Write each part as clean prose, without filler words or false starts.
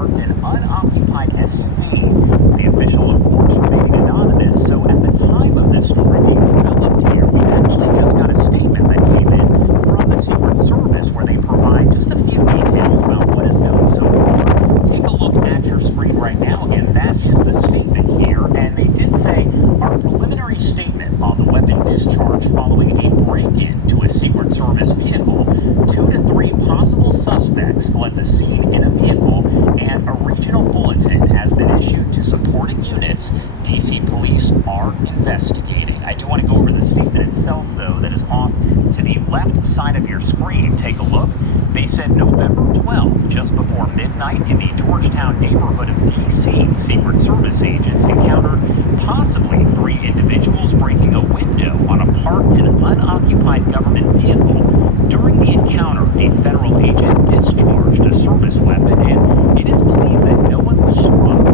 parked an unoccupied SUV. The official, of course, remaining anonymous. So at the time of this story being developed here, we actually just got a statement that came in from the Secret Service where they provide just a few details about what is known so far. Take a look at your screen right now. Again, that's just the statement here. And they did say our preliminary statement on the weapon discharge following a break-in to a Secret Service vehicle. 2 to 3 possible suspects fled the scene in a vehicle, and a regional bulletin has been issued to supporting units. DC police are investigating. I do want to go over the statement itself, though, that is off to the left side of your screen. Take a look. They said November 12th, just before midnight in the Georgetown neighborhood of DC, Secret Service agents encountered possibly 3 individuals breaking a window on a parked and unoccupied government vehicle. During the encounter, a federal agent discharged a service weapon, and it is believed that no one was struck.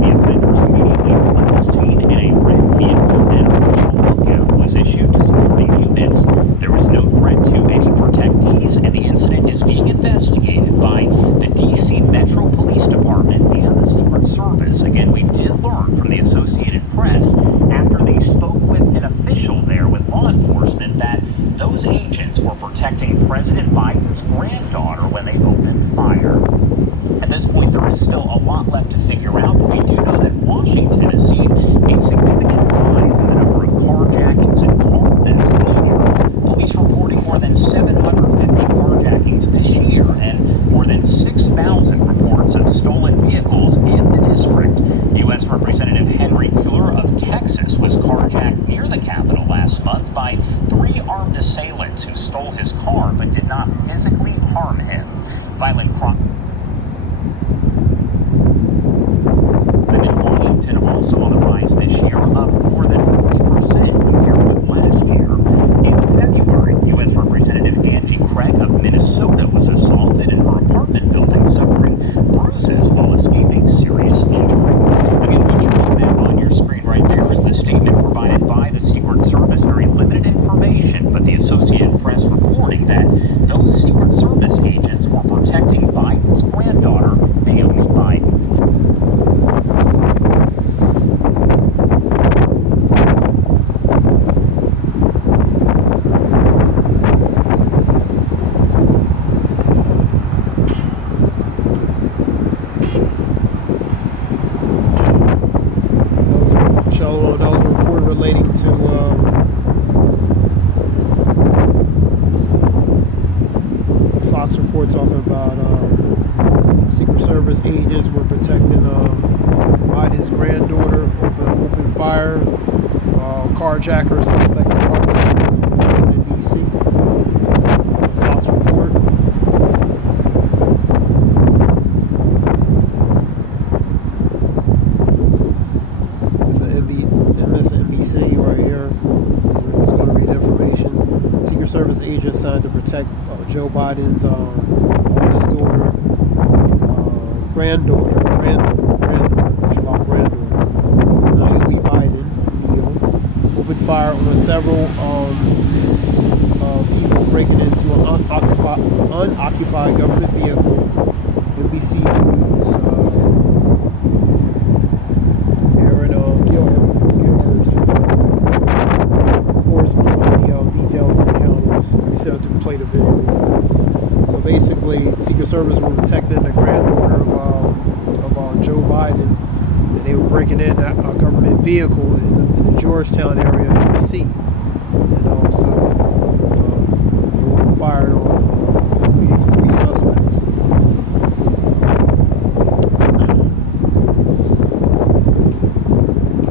The offenders immediately fled the scene in a red vehicle, and a regional lookout was issued to supporting units. There was no threat to any protectees, and the incident is being investigated by the DC Metro Police Department and the Secret Service. Again, we did learn from the Associated Press after they spoke with an official there with law enforcement that those agents were protecting President Biden's granddaughter when they opened fire. At this point, there is still a lot left to figure out, but we do know that Washington has seen a significant rise in the number of carjackings and car thefts this year. Police reporting more than 750 carjackings this year and more than 6,000 reports of stolen vehicles in the district. U.S. Representative Henry Cuellar of Texas was carjacked near the Capitol last month by 3 armed assailants who stole his car but did not physically harm him. Violent crime in Washington also on the rise this year, up more than 50% compared with last year. In February, U.S. Representative Angie Craig of Minnesota was assaulted in her apartment building, suffering bruises while escaping serious injury. Again, what you're looking at on your screen right there is the statement provided by the Secret Service. Very limited information, but the Associated Press reporting that those Secret Service agents were protecting Biden's granddaughter, Naomi Biden. That was a report relating to Fox report talking about Secret Service agents were protecting Biden's granddaughter, open fire, carjacker, suspected carjacker in D.C. That's a Fox report. MSNBC right here. We're just going to read information. Secret Service agents signed to protect Joe Biden's oldest daughter, granddaughter, Naomi Biden, Neil, opened fire on several people breaking into an unoccupied government vehicle. NBC News. Details and encounters. We said to play the video. So basically, Secret Service were protecting the granddaughter of Joe Biden, and they were breaking in a government vehicle in the Georgetown area of D.C. And also they opened fire on 3 suspects.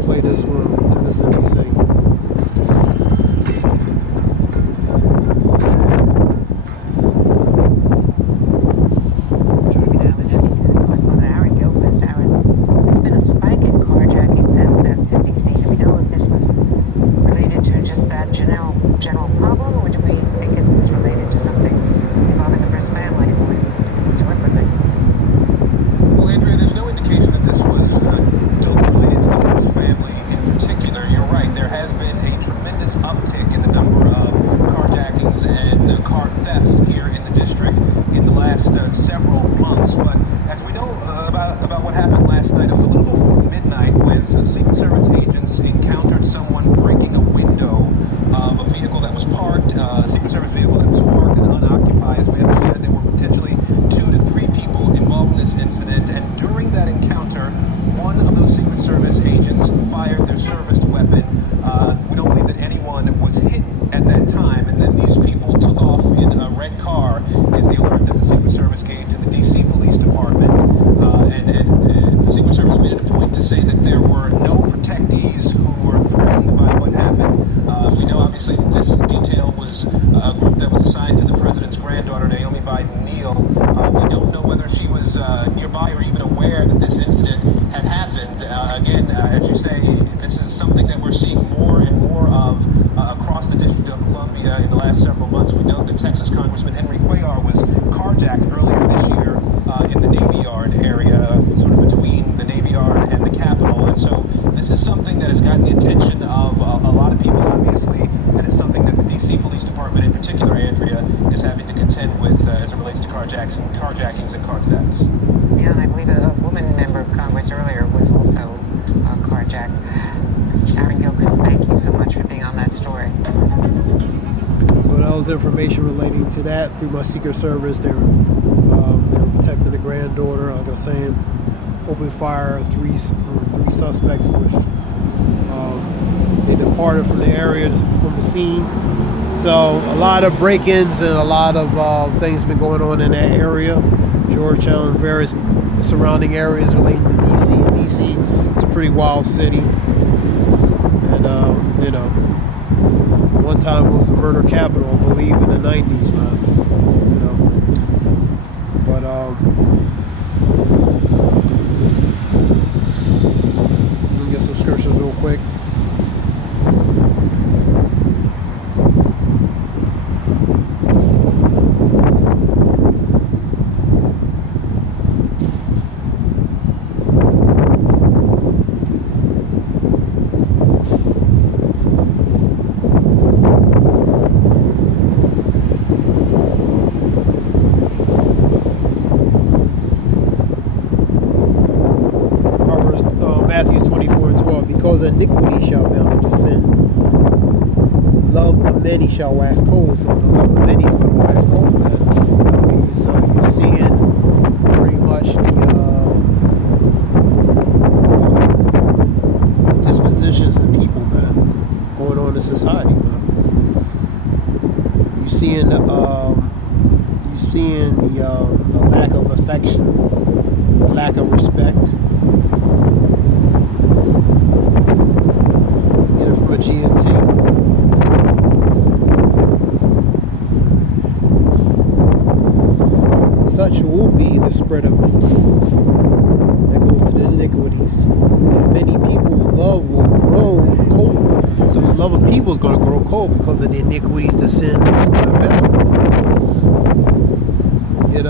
Play this one in MSNBC. General problem, or do we think it was related to something she was nearby or even aware that this incident had happened. Again, as you say, this is something that we're seeing more and more of across the District of Columbia in the last several months. We know that Texas Congressman Henry Cuellar was carjacked earlier this year in the Navy Yard area, sort of between the Navy Yard and the Capitol. And so this is something that has gotten the attention of a lot of people, obviously, and it's something that the D.C. Police Department in particular, Andrea, is having to contend with as it relates to carjackings and car thefts. Yeah, and I believe a woman member of Congress earlier was also carjacked. Sharon Gilchrist, thank you so much for being on that story. So that was information relating to that through my Secret Service. They were protecting the granddaughter. Like I was saying, opened fire. Three suspects, which they departed from the area, from the scene. So a lot of break-ins and a lot of things been going on in that area. Georgetown and various surrounding areas relating to D.C. D.C. is a pretty wild city. And, one time it was a murder capital, I believe, in the 90s, man. But, let me get some scriptures real quick. Matthew 24:12, because iniquity shall bound to sin, love of many shall wax cold. So the love of many is going to wax cold, man. I mean, so you're seeing pretty much the dispositions of people, man, going on in society, man. You're seeing the lack of affection, the lack of respect. From a GNT. Such will be the spread of evil that goes to the iniquities. And many people's love will grow cold. So the love of people is going to grow cold because of the iniquities, the sin is going to abound. Get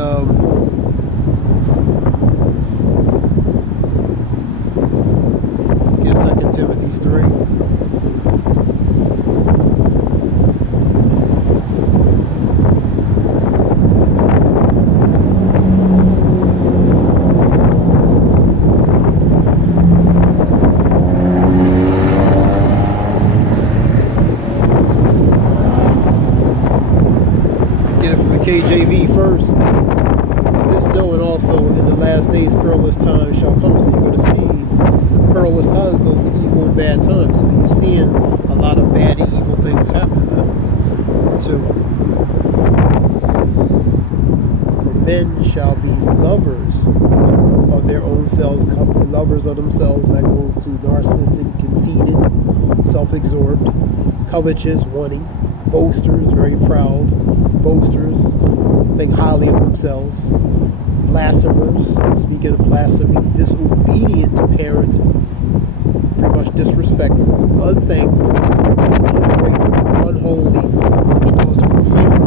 let's get 2 Timothy 3. KJV first. This knowing also in the last days perilous times shall come. So you're going to see perilous times goes to evil and bad times. So you're seeing a lot of bad and evil things happen. So for men shall be lovers of their own selves, lovers of themselves. That goes to narcissistic, conceited, self-absorbed, covetous, wanting, boasters, very proud, boasters, think highly of themselves, blasphemers, speaking of blasphemy, disobedient to parents, pretty much disrespectful, unthankful, ungrateful, unholy, which goes to profane.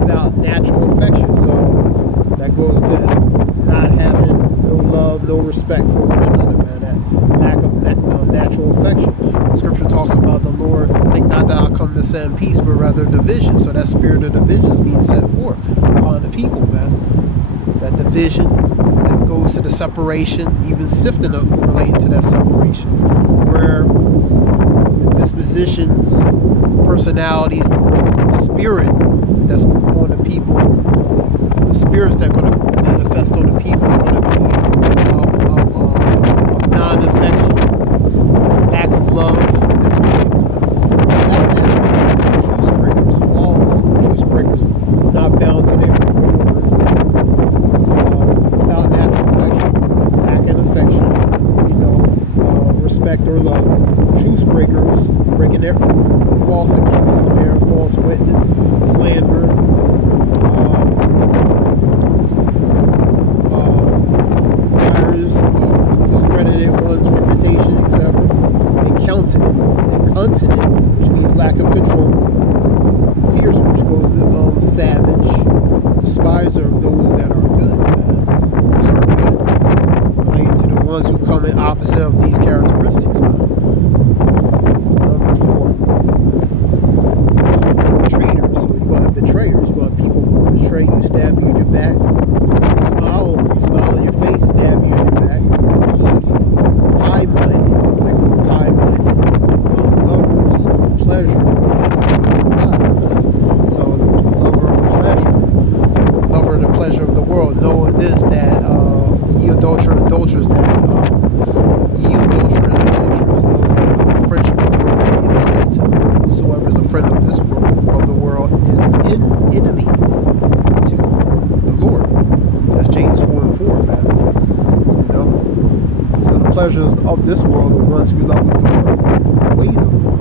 Without natural affection, so that goes to not having no love, no respect for one another, man. That lack of natural affection. Scripture talks about the Lord, think not that I'll come to send peace, but rather division. So that spirit of division is being set forth upon the people, man. That division that goes to the separation, even sifting up relating to that separation, where the dispositions, personalities, the spirit that's on the people, the spirits that are going to manifest on the people is going to be of non-affection, lack of love, and different things. Without that, truth breakers, flawless truth breakers, not bound to their word. Without natural affection, lack of affection, respect or love. Truth breakers, breaking their false false witness, slander, liars, discredited one's reputation, etc. Incontinent, which means lack of control. Fierce, which goes to savage. Despiser of those that are good. Those are good. Related to the ones who come in opposite of these characteristics. Number 4. Traitors. So you're going to have betrayers. You're going to have people who betray you, stab you in your back. Smile on your face, stab you in your back. High-minded. High-minded. Lovers of pleasure. So the lover of the pleasure of the world, knowing this, that ye adulterer and adulterers, that ye adulterer and adulterers know that friendship with the world is enmity to the Lord. Whosoever is a friend of this world, of the world, is an enemy to the Lord. That's James 4:4, man. You know? So the pleasures of this world, the ones who love the world, the ways of the world.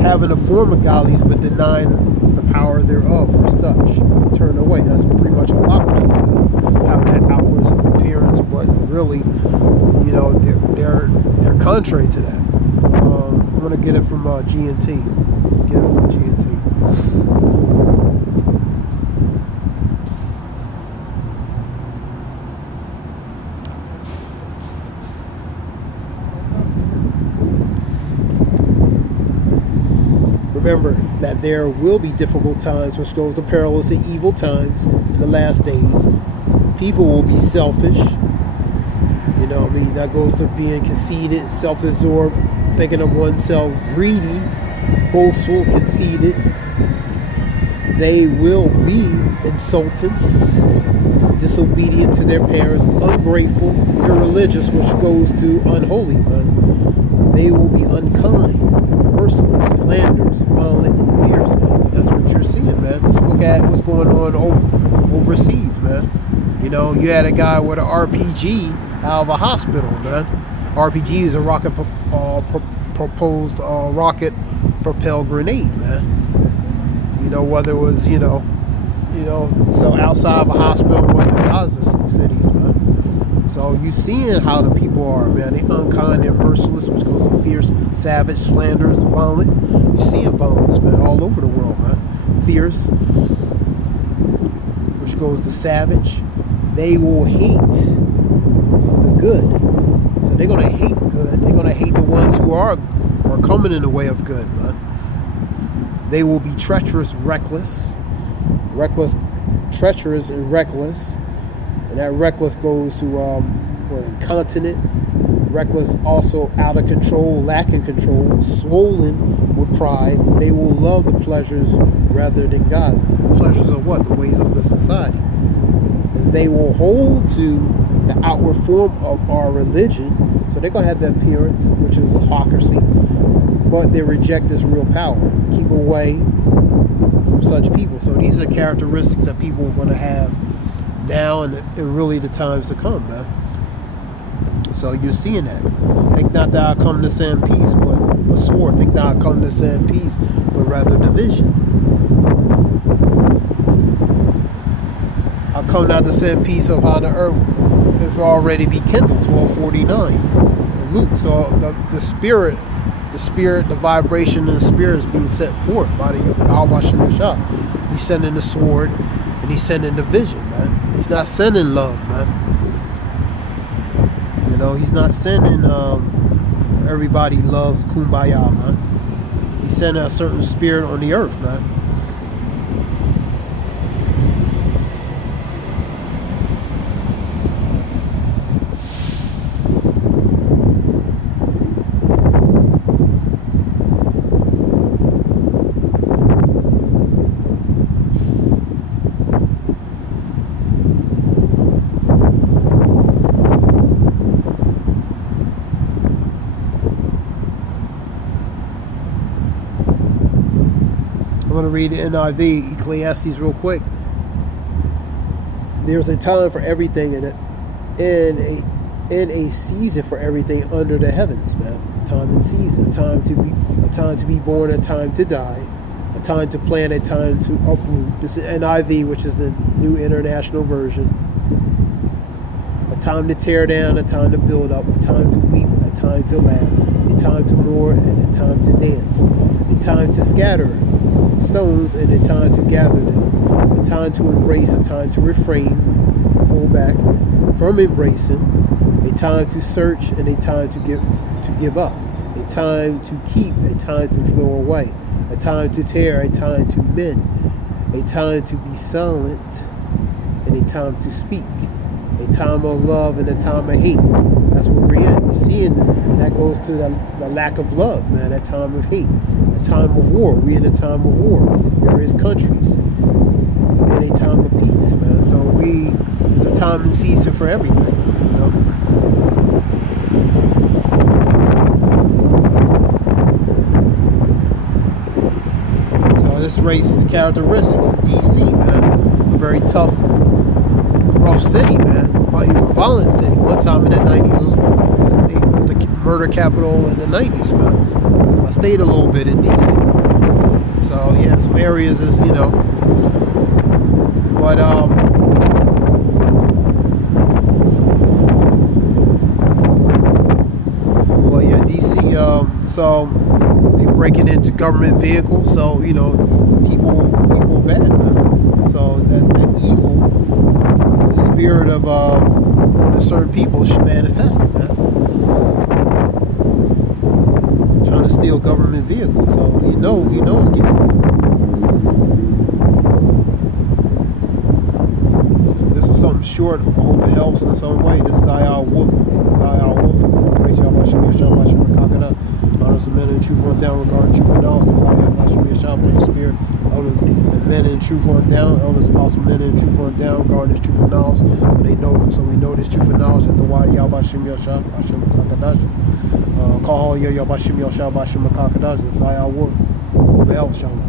Having a form of godliness but denying the power thereof, for such turn away. That's pretty much hypocrisy. Having that outward appearance, but really, you know, they're contrary to that. I'm gonna get it from GNT. Get it from GNT. Remember that there will be difficult times, which goes to perilous and evil times in the last days. People will be selfish. You know what I mean? That goes to being conceited, self-absorbed, thinking of oneself, greedy, boastful, conceited. They will be insulting, disobedient to their parents, ungrateful, irreligious, which goes to unholy. Man. They will be unkind, merciless, slanderous, violent, and fierce. That's what you're seeing, man. Just look at what's going on overseas, man. You know, you had a guy with an RPG out of a hospital, man. RPG is a rocket proposed rocket propelled grenade, man. You know, whether it was, so outside of a hospital, one of the Gaza cities, man. So you seeing how the people are, man. They unkind, they're merciless, which goes to fierce, savage, slanderous, violent. You seeing violence, man, all over the world, man. Fierce, which goes to savage. They will hate the good. So they're gonna hate good. They're gonna hate the ones who are coming in the way of good, man. They will be treacherous, treacherous and reckless. And that reckless goes to incontinent, reckless, also out of control, lacking control, swollen with pride. They will love the pleasures rather than God. The pleasures of what? The ways of the society. And they will hold to the outward form of our religion. So they're going to have the appearance, which is hypocrisy. But they reject this real power. Keep away from such people. So these are characteristics that people are going to have now and really the times to come, man. So you're seeing that. Think not that I come to send peace, but a sword. Think not I come to send peace, but rather division. I come not to send peace upon the earth if already be kindled. 1249 in Luke. So the spirit, the vibration of the spirit is being set forth by the Al-Bashir Shah. He's sending the sword and he's sending division, man. He's not sending love, man. You know, he's not sending everybody loves kumbaya, man. He's sending a certain spirit on the earth, man. I'm going to read the NIV, Ecclesiastes, real quick. There's a time for everything and a season for everything under the heavens, man. The time and season, a time to be born, a time to die, a time to plant, a time to uproot. This is NIV, which is the New International Version. A time to tear down, a time to build up, a time to weep, a time to laugh, a time to mourn, and a time to dance, a time to scatter stones, and a time to gather them, a time to embrace, a time to refrain, pull back from embracing, a time to search, and a time to give up, a time to keep, a time to throw away, a time to tear, a time to mend, a time to be silent, and a time to speak, a time of love and a time of hate. That's what we're in. You're seeing that goes to the lack of love, man, that time of hate, a time of war. We're in a time of war, various countries, and a time of peace, man. So it's a time and season for everything, you know. So this raises the characteristics of DC, man. A very tough, rough city, man. A violent city. One time in the 90s, it was the murder capital in the 90s, man. I stayed a little bit in DC, man. So yeah, some areas is, you know, but yeah, DC. So they breaking into government vehicles. So you know, people bad, man. So that evil, the spirit of on a certain people should manifest it, man. Trying to steal government vehicles. So you know it's getting bad. This was something short. I hope it helps in some way. This is Ayal Wolf. This is Ayal Wolf. Praise Yahweh Shemir Shabbat Shemir Kakada. Honors of men in truth on down regarding truth and knowledge. The body of Shemir Shabbat, the spirit. Elders and men in truth on down. Elders apostle men in truth on down regarding this truth and knowledge. So we know this truth and knowledge that the wadi Yahweh Shemir Shabbat Shemir Kakada. Call Yahweh Shemir Shabbat Shemir Kakada. This is Ayal Wolf. Hope it helps, Shalom.